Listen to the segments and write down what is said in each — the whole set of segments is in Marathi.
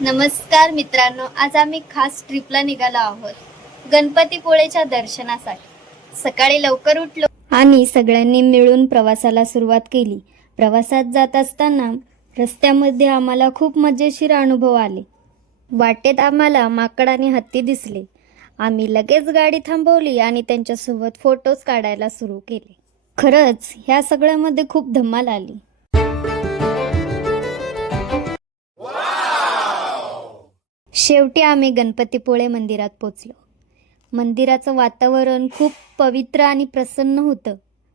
नमस्कार मित्रांनो आज आम्ही खास ट्रिपला निघालो आहोत. गणपतीपुळेच्या दर्शनासाठी. सकाळी लवकर उठलो आणि सगळ्यांनी मिळून प्रवासाला सुरुवात केली. प्रवासात जात असताना रस्त्यामध्ये आम्हाला खूप मजेशीर अनुभव आले. वाटेत आम्हाला माकड आणि हत्ती दिसले. आम्ही लगेच गाडी थांबवली आणि त्यांच्यासोबत फोटोज काढायला सुरू केले. खरंच ह्या सगळ्यामध्ये खूप धमाल आली. शेवटी आम्ही गणपतीपुळे मंदिरात पोचलो. मंदिराचं वातावरण खूप पवित्र आणि प्रसन्न होतं.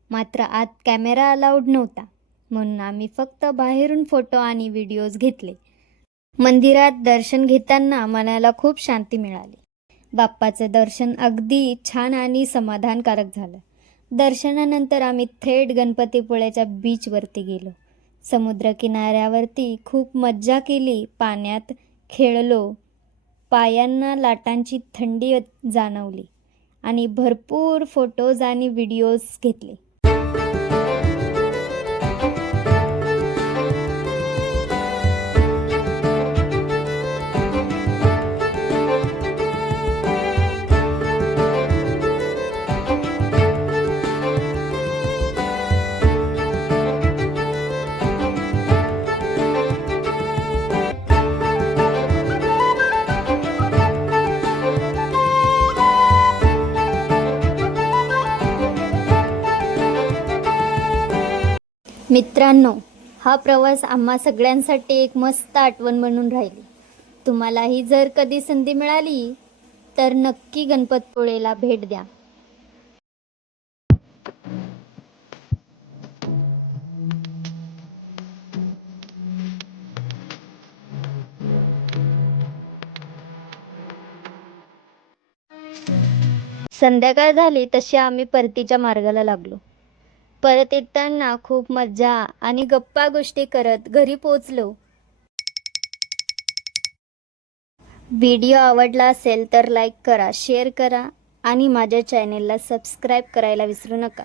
मात्र आत कॅमेरा अलाउड नव्हता. म्हणून आम्ही फक्त बाहेरून फोटो आणि व्हिडिओज घेतले. मंदिरात दर्शन घेताना मनाला खूप शांती मिळाली. बाप्पाचं दर्शन अगदी छान आणि समाधानकारक झालं. दर्शनानंतर आम्ही थेट गणपतीपुळ्याच्या बीचवरती गेलो. समुद्र किनाऱ्यावरती खूप मज्जा केली पाण्यात खेळलो पायांना लाटांची थंडी जाणवली आणि भरपूर फोटोज आणि व्हिडिओज घेतले. मित्रांनो हा प्रवास आम्हा सगळ्यांसाठी एक मस्त आठवण म्हणून राहिली. तुम्हालाही जर कधी संधी मिळाली तर नक्की गणपतपुळेला भेट द्या. संध्याकाळ झाली तशी आम्ही परतीच्या मार्गाला लागलो. परत येताना खूप मजा आणि गप्पा गोष्टी करत घरी पोचलो व्हिडिओ आवडला असेल तर लाईक करा शेअर करा आणि माझ्या चॅनेलला सबस्क्राईब करायला विसरू नका.